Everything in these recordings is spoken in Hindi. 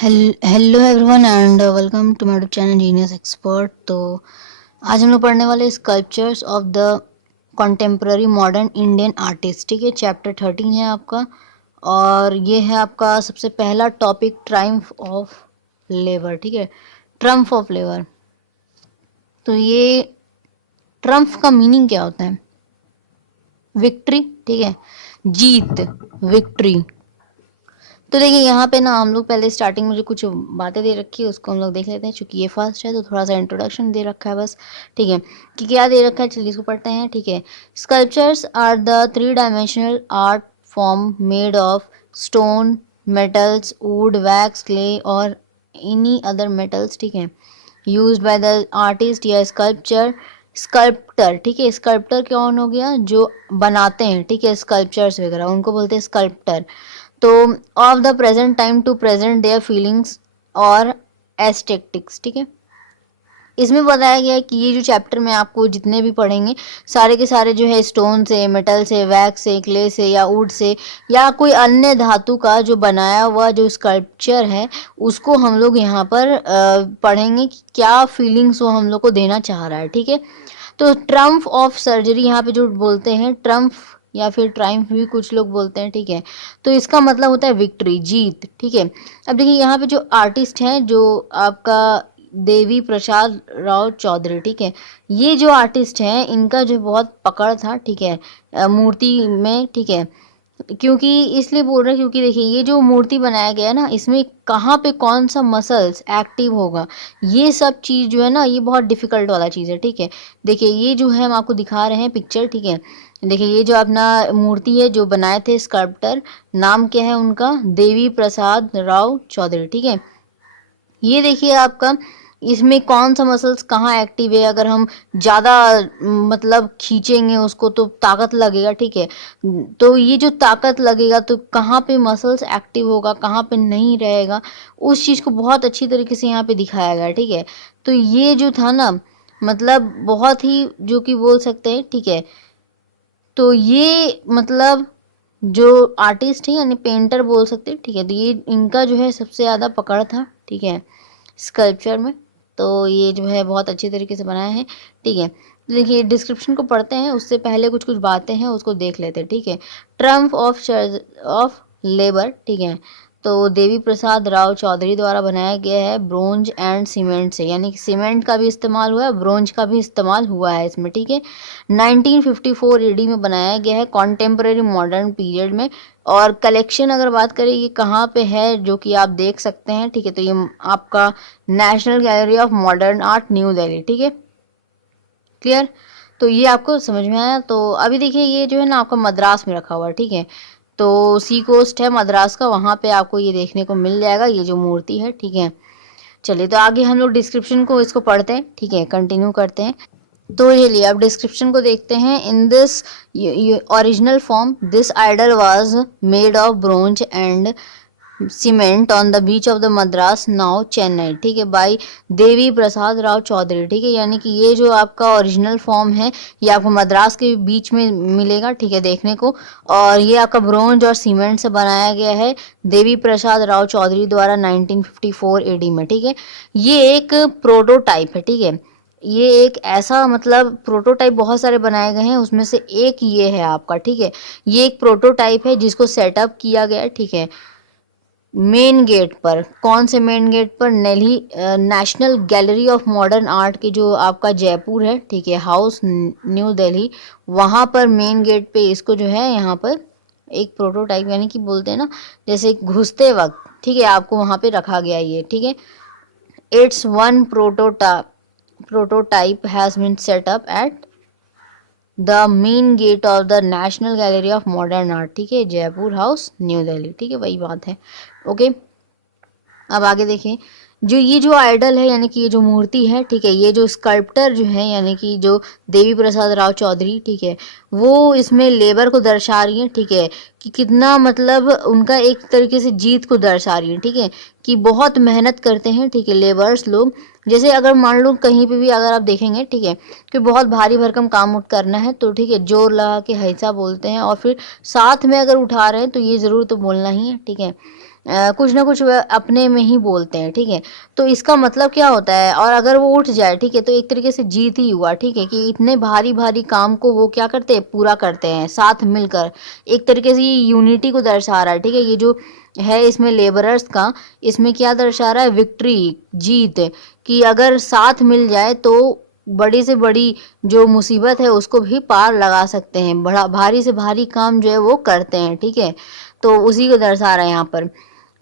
Hello everyone and welcome to my channel genius expert. तो आज हम लोग पढ़ने वाले sculptures of the contemporary modern Indian artist. ठीक है, चैप्टर 13 है आपका और ये है आपका सबसे पहला टॉपिक, ट्रायम्फ ऑफ लेबर। ठीक है, ट्रम्फ ऑफ लेबर। तो ये ट्रम्फ का मीनिंग क्या होता है? विक्ट्री। ठीक है, जीत, विक्ट्री। तो देखिए यहाँ पे ना हम लोग पहले स्टार्टिंग में जो कुछ बातें दे रखी है उसको हम लोग देख लेते हैं। चूंकि ये फर्स्ट है तो थोड़ा सा इंट्रोडक्शन दे रखा है बस। ठीक है, कि क्या दे रखा है, चलिए इसको पढ़ते हैं। ठीक है, sculptures are the 3 dimensional art form made of stone, metals, wood, wax, clay और एनी अदर मेटल्स। ठीक है, यूज बाय द आर्टिस्ट या स्कल्पचर स्कल्प्टर। ठीक है, स्कल्प्टर कौन हो गया? जो बनाते हैं, ठीक है, स्कल्पचर्स वगैरह, उनको बोलते हैं स्कल्प्टर। तो of the present time to present their feelings और एस्थेटिक्स। ठीक है, इसमें बताया गया है कि ये जो चैप्टर में आपको जितने भी पढ़ेंगे सारे के सारे जो है स्टोन से, मेटल से, वैक्स से, क्ले से या वुड से या कोई अन्य धातु का जो बनाया हुआ जो स्कल्पचर है उसको हम लोग यहाँ पर पढ़ेंगे कि क्या फीलिंग्स वो हम लोग को देना चाह रहा है। ठीक है, तो ट्रम्फ ऑफ सर्जरी यहाँ पे जो बोलते हैं ट्रम्फ या फिर ट्रायम्फ भी कुछ लोग बोलते हैं। ठीक है, तो इसका मतलब होता है विक्ट्री, जीत। ठीक है, अब देखिए यहाँ पे जो आर्टिस्ट हैं जो आपका देवी प्रसाद राव चौधरी। ठीक है, ये जो आर्टिस्ट हैं इनका जो बहुत पकड़ था। ठीक है, मूर्ति में। ठीक है, क्योंकि इसलिए बोल रहे हैं क्योंकि देखिए ये जो मूर्ति बनाया गया है ना, इसमें कहाँ पे कौन सा मसल्स एक्टिव होगा, ये सब चीज़ जो है ना ये बहुत डिफिकल्ट वाला चीज़ है। ठीक है, देखिए ये जो है हम आपको दिखा रहे हैं पिक्चर। ठीक है, देखिए ये जो अपना मूर्ति है जो बनाए थे स्कल्प्टर, नाम क्या है उनका? देवी प्रसाद राव चौधरी। ठीक है, ये देखिए आपका इसमें कौन सा मसल्स कहाँ एक्टिव है। अगर हम ज़्यादा मतलब खींचेंगे उसको तो ताकत लगेगा। ठीक है, तो ये जो ताकत लगेगा तो कहाँ पे मसल्स एक्टिव होगा, कहाँ पे नहीं रहेगा, उस चीज़ को बहुत अच्छी तरीके से यहाँ पे दिखाया गया है। ठीक है, तो ये जो था ना मतलब बहुत ही जो कि बोल सकते हैं। ठीक है, तो ये मतलब जो आर्टिस्ट है यानी पेंटर बोल सकते हैं। ठीक है, तो ये इनका जो है सबसे ज़्यादा पकड़ था। ठीक है, स्कल्पचर में। तो ये जो है बहुत अच्छी तरीके से बनाया है। ठीक है, देखिए डिस्क्रिप्शन को पढ़ते हैं उससे पहले कुछ कुछ बातें हैं उसको देख लेते हैं। ठीक है, ट्रम्प ऑफ लेबर। ठीक है, तो देवी प्रसाद राव चौधरी द्वारा बनाया गया है ब्रोंज एंड सीमेंट से, यानी कि सीमेंट का भी इस्तेमाल हुआ है, ब्रोंज का भी इस्तेमाल हुआ है इसमें। ठीक है, 1954 एडी में बनाया गया है कॉन्टेम्पररी मॉडर्न पीरियड में। और कलेक्शन अगर बात करें ये कहाँ पे है जो कि आप देख सकते हैं। ठीक है, तो ये आपका national gallery of modern art new Delhi. ठीक है, क्लियर? तो ये आपको समझ में आया। तो अभी देखिए ये जो है ना आपका मद्रास में रखा हुआ है। ठीक है, तो सी कोस्ट है मद्रास का, वहाँ पे आपको ये देखने को मिल जाएगा ये जो मूर्ति है। ठीक है, चलिए तो आगे हम लोग डिस्क्रिप्शन को इसको पढ़ते हैं। ठीक है, कंटिन्यू करते हैं। तो ये लिए अब डिस्क्रिप्शन को देखते हैं। In this original form this idol was made of bronze and cement on the beach of the Madras now Chennai. ठीक है, बाई देवी प्रसाद राव चौधरी। ठीक है, यानी कि ये जो आपका ओरिजिनल फॉर्म है ये आपको मद्रास के बीच में मिलेगा। ठीक है, देखने को। और ये आपका ब्रोंज और सीमेंट से बनाया गया है देवी प्रसाद राव चौधरी द्वारा 1954 एडी में। ठीक है, ये एक प्रोटोटाइप है। ठीक है, ये एक ऐसा मतलब प्रोटोटाइप बहुत सारे बनाए गए हैं उसमें से एक ये है आपका। ठीक है, ये एक प्रोटोटाइप है जिसको सेटअप किया गया है। ठीक है, मेन गेट पर, कौन से मेन गेट पर? नेल्ही national gallery of modern art के जो आपका जयपुर है। ठीक है, हाउस न्यू दिल्ली, वहाँ पर मेन गेट पे इसको जो है यहाँ पर एक प्रोटोटाइप यानी कि बोलते हैं ना जैसे घुसते वक्त। ठीक है, आपको वहाँ पे रखा गया ये। ठीक है, it's one prototype has been set up at the main gate of the National gallery of modern Art. ठीक है, जयपुर हाउस न्यू दिल्ली। ठीक है, वही बात है। ओके, अब आगे देखें। जो ये जो आइडल है यानी कि ये जो मूर्ति है। ठीक है, ये जो स्कल्प्टर जो है यानी कि जो देवी प्रसाद राव चौधरी। ठीक है, वो इसमें लेबर को दर्शा रही है। ठीक है, कि कितना मतलब उनका एक तरीके से जीत को दर्शा रही है। ठीक है, कि बहुत मेहनत करते हैं। ठीक है, लेबर्स लोग, जैसे अगर मान लो कहीं पे भी अगर आप देखेंगे। ठीक है, कि बहुत भारी भरकम काम उठ करना है तो ठीक है जोर लगा के हैसा बोलते हैं, और फिर साथ में अगर उठा रहे हैं तो ये ज़रूर तो बोलना ही है। ठीक है, कुछ ना कुछ वह अपने में ही बोलते हैं, ठीक है। तो इसका मतलब क्या होता है, और अगर वो उठ जाए, ठीक है, तो एक तरीके से जीत ही हुआ, ठीक है, कि इतने भारी भारी काम को वो क्या करते हैं, पूरा करते हैं साथ मिलकर। एक तरीके से ये यूनिटी को दर्शा रहा है, ठीक है। ये जो है इसमें लेबरर्स का, इसमें क्या दर्शा रहा है, विक्ट्री, जीत, कि अगर साथ मिल जाए तो बड़ी से बड़ी जो मुसीबत है उसको भी पार लगा सकते हैं, बड़ा भारी से भारी काम जो है वो करते हैं, ठीक है। तो उसी को दर्शा रहा है यहाँ पर।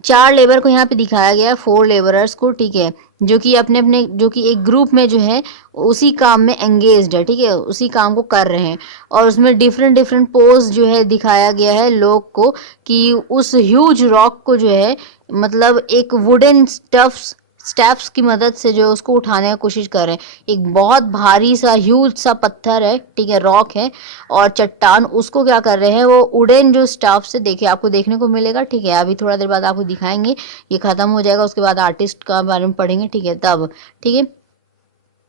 4 लेबर को यहाँ पे दिखाया गया है, 4 लेबरर्स को, ठीक है, जो कि अपने अपने, जो कि एक ग्रुप में जो है उसी काम में एंगेज्ड है, ठीक है, उसी काम को कर रहे हैं। और उसमें डिफरेंट डिफरेंट पोज जो है दिखाया गया है लोग को, कि उस ह्यूज रॉक को जो है, मतलब एक वुडन स्टेप्स की मदद से जो है उसको उठाने की कोशिश कर रहे हैं। एक बहुत भारी सा ह्यूज सा पत्थर है, ठीक है, रॉक है और चट्टान, उसको क्या कर रहे हैं वो वुडन जो स्टाफ से, देखिए आपको देखने को मिलेगा, ठीक है। अभी थोड़ा देर बाद आपको दिखाएंगे, ये खत्म हो जाएगा, उसके बाद आर्टिस्ट का बारे में पढ़ेंगे, ठीक है, तब, ठीक है।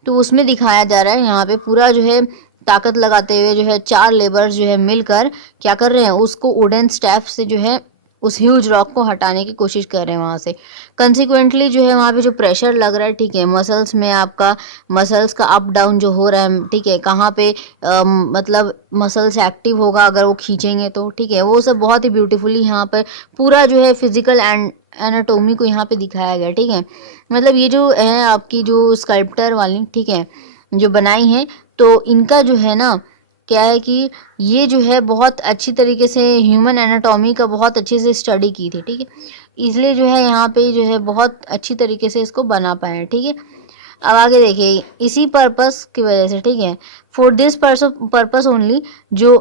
तो उसमें दिखाया जा रहा है यहाँ पे पूरा जो है ताकत लगाते हुए जो है 4 लेबर्स जो है मिलकर क्या कर रहे हैं, उसको वुडन स्टैफ से जो है उस ह्यूज रॉक को हटाने की कोशिश कर रहे हैं वहां से। कंसिक्वेंटली जो है वहां पे जो प्रेशर लग रहा है, ठीक है, मसल्स में आपका, मसल्स का अप डाउन जो हो रहा है, ठीक है, कहाँ पे मतलब मसल्स एक्टिव होगा अगर वो खींचेंगे तो, ठीक है, वो सब बहुत ही ब्यूटीफुली यहाँ पर पूरा जो है फिजिकल एंड एनाटोमी को यहाँ पे दिखाया गया, ठीक है। मतलब ये जो है आपकी जो स्कल्प्टर वाली, ठीक है, जो बनाई है, तो इनका जो है ना, क्या है कि ये जो है बहुत अच्छी तरीके से ह्यूमन एनाटॉमी का बहुत अच्छे से स्टडी की थी, ठीक है, इसलिए जो है यहाँ पे जो है बहुत अच्छी तरीके से इसको बना पाए हैं, ठीक है। अब आगे देखिए, इसी पर्पस की वजह से, ठीक है, फॉर दिस पर्पस ओनली, जो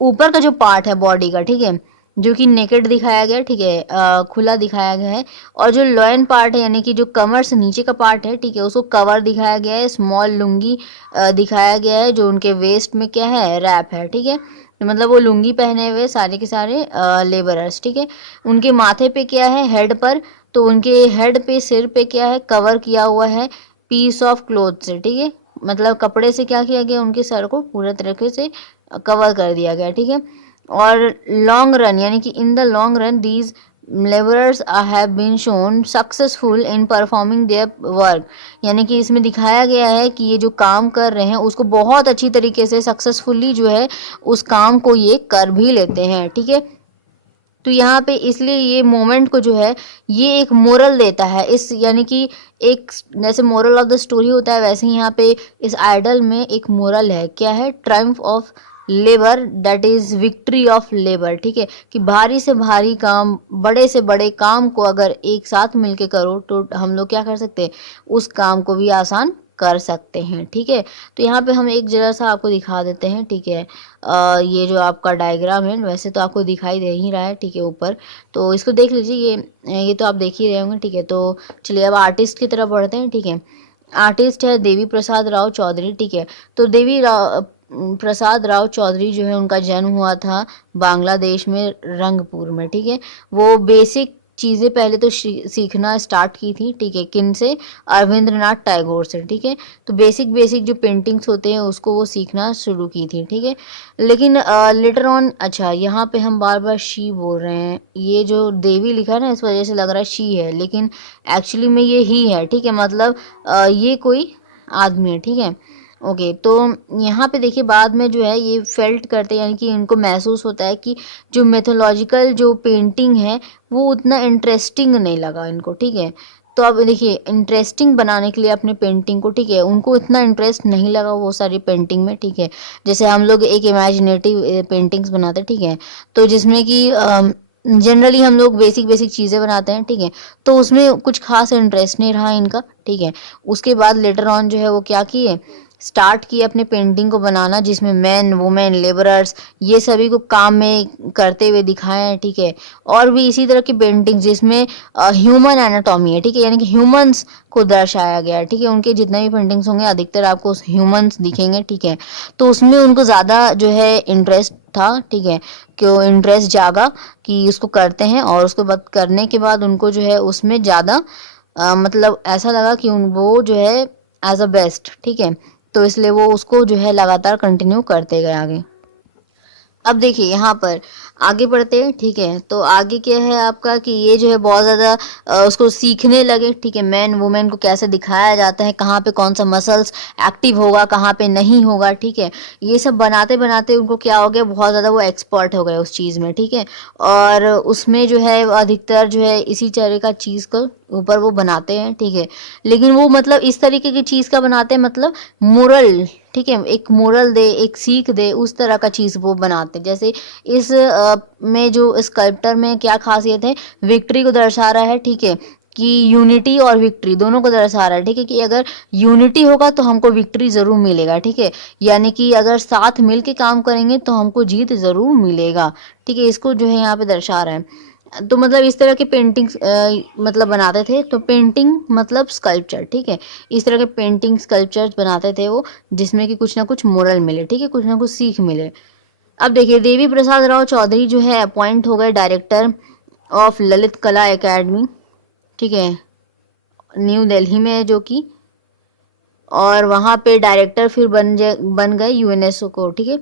ऊपर का जो पार्ट है बॉडी का, ठीक है, जो कि नेकेड दिखाया गया, ठीक है, खुला दिखाया गया है। और जो लोइन पार्ट है, यानी कि जो कमर से नीचे का पार्ट है, ठीक है, उसको कवर दिखाया गया है, स्मॉल लुंगी दिखाया गया है, जो उनके वेस्ट में क्या है, रैप है, ठीक है। तो मतलब वो लुंगी पहने हुए सारे के सारे लेबरर्स, ठीक है। उनके माथे पे क्या है, हेड पर, तो उनके हेड पे, सिर पे क्या है, कवर किया हुआ है पीस ऑफ क्लोथ से, ठीक है, मतलब कपड़े से क्या किया गया, उनके सर को पूरे तरीके से कवर कर दिया गया, ठीक है। और लॉन्ग रन, यानी कि in the long run these labourers have been shown successful in performing their work, यानी कि इसमें दिखाया गया है कि ये जो काम कर रहे हैं उसको बहुत अच्छी तरीके से सक्सेसफुली जो है उस काम को ये कर भी लेते हैं, ठीक है। तो यहाँ पे इसलिए ये मोमेंट को जो है ये एक मोरल देता है, इस यानी कि एक जैसे मोरल ऑफ द स्टोरी होता है, वैसे ही यहाँ पे इस आइडल में एक मोरल है, क्या है, Triumph of labour, that is victory of labour, ठीक है, कि भारी से भारी काम, बड़े से बड़े काम को अगर एक साथ मिलके करो तो हम लोग क्या कर सकते हैं, उस काम को भी आसान कर सकते हैं, ठीक है। तो यहाँ पे हम एक जरा सा आपको दिखा देते हैं, ठीक है। ये जो आपका डायग्राम है वैसे तो आपको दिखाई दे ही रहा है, ठीक है, ऊपर, तो इसको देख लीजिए, ये तो आप देख ही रहे होंगे, ठीक है। तो चलिए अब आर्टिस्ट की तरफ बढ़ते हैं, ठीक है। आर्टिस्ट है देवी प्रसाद राव चौधरी, ठीक है। तो प्रसाद राव चौधरी जो है उनका जन्म हुआ था बांग्लादेश में रंगपुर में, ठीक है। वो बेसिक चीज़ें पहले तो सीखना स्टार्ट की थी, ठीक है, किन से, अरविंद्रनाथ टैगोर से, ठीक है। तो बेसिक बेसिक जो पेंटिंग्स होते हैं उसको वो सीखना शुरू की थी, ठीक है। लेकिन लेटर ऑन, अच्छा यहाँ पे हम बार बार शी बोल रहे हैं, ये जो देवी लिखा है ना इस वजह से लग रहा है शी है, लेकिन एक्चुअली में ये ही है, ठीक है, मतलब ये कोई आदमी है, ठीक है। ओके, तो यहाँ पे देखिए बाद में जो है ये फेल्ट करते हैं, यानी कि इनको महसूस होता है कि जो मेथोलॉजिकल जो पेंटिंग है वो उतना इंटरेस्टिंग नहीं लगा इनको, ठीक है। तो अब देखिए इंटरेस्टिंग बनाने के लिए अपने पेंटिंग को, ठीक है, उनको इतना इंटरेस्ट नहीं लगा वो सारी पेंटिंग में, ठीक है। जैसे हम लोग एक इमेजिनेटिव पेंटिंग्स बनाते हैं, ठीक है, तो जिसमें कि जनरली हम लोग बेसिक बेसिक चीज़ें बनाते हैं, ठीक है, तो उसमें कुछ खास इंटरेस्ट नहीं रहा इनका, ठीक है। उसके बाद लेटर ऑन जो है वो क्या किए, स्टार्ट किए अपने पेंटिंग को बनाना, जिसमें मैन वुमेन लेबरर्स ये सभी को काम में करते हुए दिखाए हैं, ठीक है। और भी इसी तरह की पेंटिंग जिसमें ह्यूमन एनाटॉमी है, ठीक है, यानी कि ह्यूमंस को दर्शाया गया है, ठीक है। उनके जितने भी पेंटिंग्स होंगे अधिकतर आपको ह्यूमंस दिखेंगे, ठीक है। तो उसमें उनको ज़्यादा जो है इंटरेस्ट था, ठीक है, क्यों इंटरेस्ट जागा कि उसको करते हैं, और उसको बाद करने के बाद उनको जो है उसमें ज़्यादा मतलब ऐसा लगा कि वो जो है एज अ बेस्ट, ठीक है, तो इसलिए वो उसको जो है लगातार कंटिन्यू करते गए आगे। अब देखिए यहाँ पर आगे बढ़ते हैं, ठीक है। तो आगे क्या है आपका कि ये जो है बहुत ज़्यादा उसको सीखने लगे, ठीक है। मैन वुमेन को कैसे दिखाया जाता है, कहाँ पे कौन सा मसल्स एक्टिव होगा, कहाँ पे नहीं होगा, ठीक है। ये सब बनाते बनाते उनको क्या हो गया, बहुत ज़्यादा वो एक्सपर्ट हो गए उस चीज़ में, ठीक है। और उसमें जो है अधिकतर जो है इसी तरह का चीज़ को ऊपर वो बनाते हैं, ठीक है। लेकिन वो मतलब इस तरीके की चीज़ का बनाते हैं, मतलब मोरल, ठीक है, एक मोरल दे, एक सीख दे, उस तरह का चीज़ वो बनाते। जैसे इस में जो स्कल्प्टर में क्या खासियत है, विक्ट्री को दर्शा रहा है, ठीक है, कि यूनिटी और विक्ट्री दोनों को दर्शा रहा है, ठीक है, कि अगर यूनिटी होगा तो हमको विक्ट्री ज़रूर मिलेगा, ठीक है। यानी कि अगर साथ मिल के काम करेंगे तो हमको जीत ज़रूर मिलेगा, ठीक है। इसको जो है यहाँ पे दर्शा रहा है। तो मतलब इस तरह के पेंटिंग्स मतलब बनाते थे। तो पेंटिंग मतलब स्कल्पचर, ठीक है। इस तरह के पेंटिंग स्कल्पचर्स बनाते थे वो, जिसमें कि कुछ ना कुछ मोरल मिले, ठीक है, कुछ ना कुछ सीख मिले। अब देखिए देवी प्रसाद राव चौधरी जो है अपॉइंट हो गए डायरेक्टर ऑफ ललित कला एकेडमी, ठीक है, न्यू दिल्ली में है जो कि, और वहाँ पे डायरेक्टर फिर बन गए यूनेस्को, ठीक है,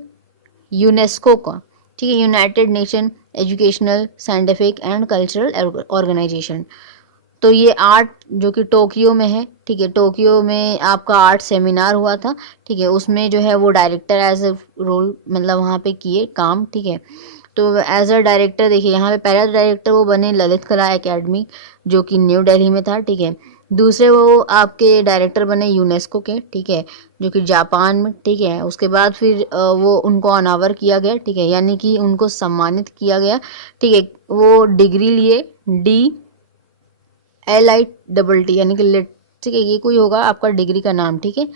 यूनेस्को का, ठीक है, United Nation Educational Scientific and Cultural Organisation. तो ये आर्ट जो कि टोक्यो में है, ठीक है, टोक्यो में आपका आर्ट सेमिनार हुआ था, ठीक है। उसमें जो है वो डायरेक्टर एज ए रोल मतलब वहाँ पे किए काम, ठीक है। तो एज अ डायरेक्टर देखिए यहाँ पे पहला डायरेक्टर वो बने ललित कला एकेडमी जो कि न्यू दिल्ली में था, ठीक है। दूसरे वो आपके डायरेक्टर बने यूनेस्को के, ठीक है, जो कि जापान में, ठीक है। उसके बाद फिर वो उनको अनावर किया गया, ठीक है, यानी कि उनको सम्मानित किया गया, ठीक है। वो डिग्री लिए, DLITT यानी कि लिट, ठीक है, ये कोई होगा आपका डिग्री का नाम, ठीक है,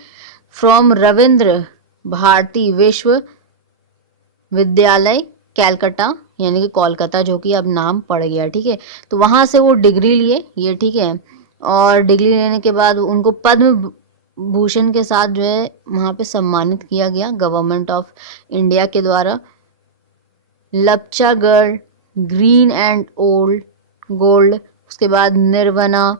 फ्रॉम रविंद्र भारती विश्व विद्यालय कैलकाटा, यानी कि कोलकाता, जो कि अब नाम पड़ गया, ठीक है। तो वहाँ से वो डिग्री लिए ये, ठीक है। और डिग्री लेने के बाद उनको पद्म भूषण के साथ जो है वहाँ पे सम्मानित किया गया गवर्नमेंट ऑफ इंडिया के द्वारा। Lepcha girl, green and old gold, उसके बाद निर्वना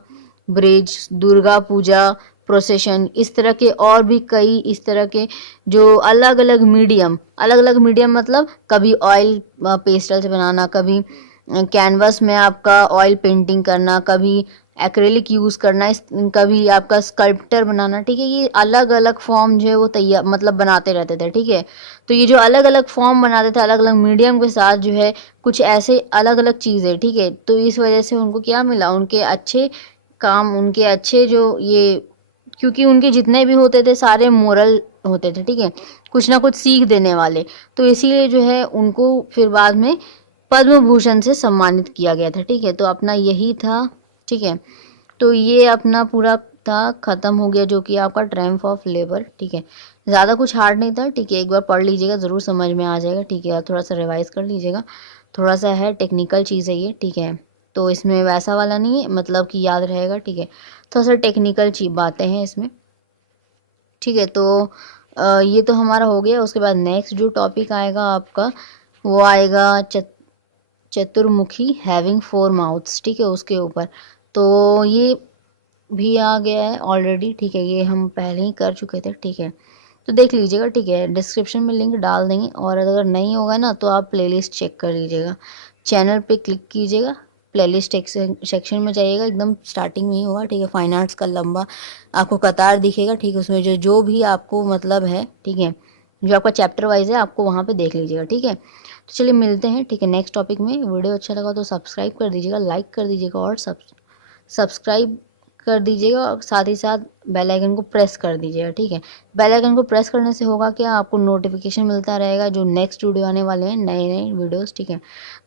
ब्रिज, दुर्गा पूजा प्रोसेशन, इस तरह के और भी कई इस तरह के जो अलग अलग मीडियम मतलब कभी ऑयल पेस्टल से बनाना, कभी कैनवस में आपका ऑयल पेंटिंग करना, कभी एक्रेलिक यूज़ करना, इस कभी आपका स्कल्प्टर बनाना, ठीक है। ये अलग अलग फॉर्म जो है वो तैयार मतलब बनाते रहते थे, ठीक है। तो ये जो अलग अलग फॉर्म बनाते थे अलग अलग मीडियम के साथ जो है कुछ ऐसे अलग अलग चीज़ें, ठीक है। तो इस वजह से उनको क्या मिला, उनके अच्छे काम, उनके अच्छे जो ये, क्योंकि उनके जितने भी होते थे सारे मोरल होते थे, ठीक है, कुछ ना कुछ सीख देने वाले। तो इसीलिए जो है उनको फिर बाद में पद्म भूषण से सम्मानित किया गया था, ठीक है। तो अपना यही था, ठीक है। तो ये अपना पूरा था, ख़त्म हो गया जो कि आपका ट्रायम्फ ऑफ लेबर, ठीक है। ज़्यादा कुछ हार्ड नहीं था, ठीक है, एक बार पढ़ लीजिएगा ज़रूर समझ में आ जाएगा, ठीक है। थोड़ा सा रिवाइज कर लीजिएगा, थोड़ा सा है टेक्निकल चीज़ है ये, ठीक है। तो इसमें वैसा वाला नहीं है मतलब कि याद रहेगा, ठीक है। थोड़ा सा टेक्निकल चीज बातें हैं इसमें, ठीक है। तो ये तो हमारा हो गया। उसके बाद नेक्स्ट जो टॉपिक आएगा आपका वो आएगा चतुर्मुखी हैविंग फोर माउथ्स, ठीक है, उसके ऊपर। तो ये भी आ गया है ऑलरेडी, ठीक है, ये हम पहले ही कर चुके थे, ठीक है। तो देख लीजिएगा, ठीक है, डिस्क्रिप्शन में लिंक डाल देंगे, और अगर नहीं होगा ना तो आप प्लेलिस्ट चेक कर लीजिएगा, चैनल पे क्लिक कीजिएगा, प्लेलिस्ट सेक्शन में जाइएगा, एकदम स्टार्टिंग में ही होगा, ठीक है। फाइन आर्ट्स का लंबा आपको कतार दिखेगा, ठीक है, उसमें जो जो भी आपको मतलब है, ठीक है, जो आपका चैप्टर वाइज है आपको वहाँ पे देख लीजिएगा, ठीक है। तो चलिए मिलते हैं, ठीक है, नेक्स्ट टॉपिक में। वीडियो अच्छा लगा तो सब्सक्राइब कर दीजिएगा, लाइक कर दीजिएगा, और सब्सक्राइब कर दीजिएगा, और साथ ही साथ बेल आइकन को प्रेस कर दीजिएगा, ठीक है। बेल आइकन को प्रेस करने से होगा क्या, आपको नोटिफिकेशन मिलता रहेगा जो नेक्स्ट वीडियो आने वाले हैं, नए नए वीडियोस, ठीक है।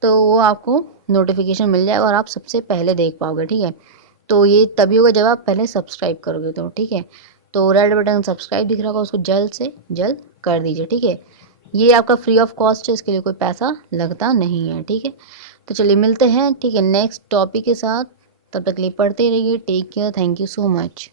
तो वो आपको नोटिफिकेशन मिल जाएगा और आप सबसे पहले देख पाओगे, ठीक है। तो ये तभी होगा जब आप पहले सब्सक्राइब करोगे, तो ठीक है। तो रेड बटन सब्सक्राइब दिख रहा होगा, उसको जल्द से जल्द कर दीजिए, ठीक है। ये आपका फ्री ऑफ कॉस्ट है, इसके लिए कोई पैसा लगता नहीं है, ठीक है। तो चलिए मिलते हैं, ठीक है, नेक्स्ट टॉपिक के साथ। तब तक के लिए पढ़ते रहिए, take care, thank you so much.